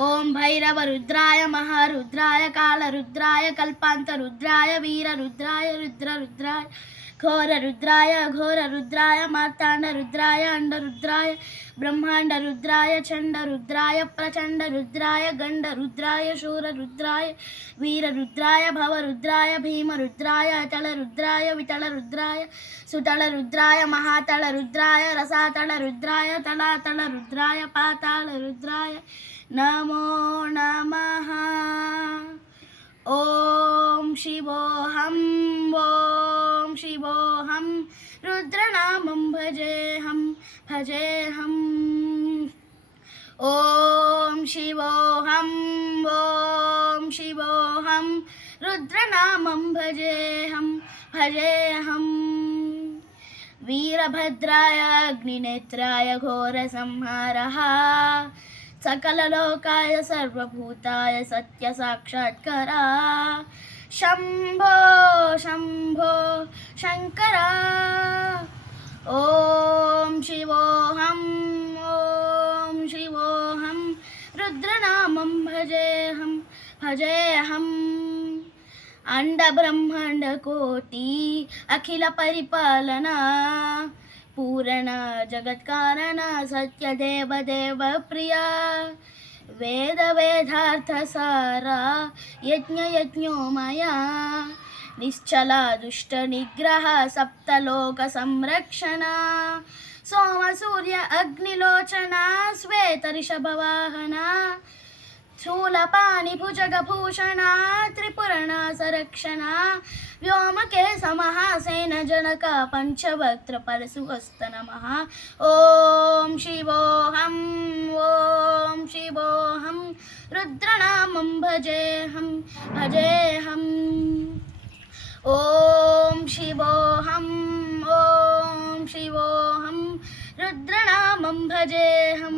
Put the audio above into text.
ओम भैरव रुद्राय महारुद्राय कालरुद्राय कल्पान्तरुद्राय वीररुद्राय रुद्ररुद्राय घोररुद्राय मार्ताण्डरुद्राय अंडरुद्राय ब्रह्माण्डरुद्राय चण्डरुद्राय प्रचण्डरुद्राय गण्डरुद्राय शूररुद्राय वीररुद्राय भवरुद्राय भीमरुद्राय अटलरुद्राय विटलरुद्राय सुतलरुद्राय महातलरुद्राय रसातलरुद्राय तलातलरुद्राय पातालरुद्राय नमो नमः। ओम शिवोऽहं ओम शिवोऽहं रुद्रनामं भजेऽहं ओम शिवोऽहं रुद्रनामं भजेऽहं वीरभद्राय अग्निनेत्राय घोरसंहारः सकललोकाय सर्वभूताय सत्यसाक्षात्करा शंभो शंभो शंकरा। ओम शिवोऽहं रुद्रनामं भजेऽहं अंड ब्रह्मांड कोटि अखिल परिपालना पूर्ण जगत्कारण सत्य देव देव प्रिया वेद वेदार्थ सारा यज्ञ यज्ञोमया निश्चला दुष्ट निग्रह सप्तलोक संरक्षण सोम सूर्य अग्निलोचना श्वेत ऋषभवाहना शूलपाणि भुजगभूषणा त्रिपुरणा संरक्षणा व्योमकेश महासेन जनक पंचवक्त्र परशुहस्त नमः। ओम शिवोऽहं रुद्रनामं भजेऽहं ओम शिवोऽहं रुद्रनामं भजेऽहं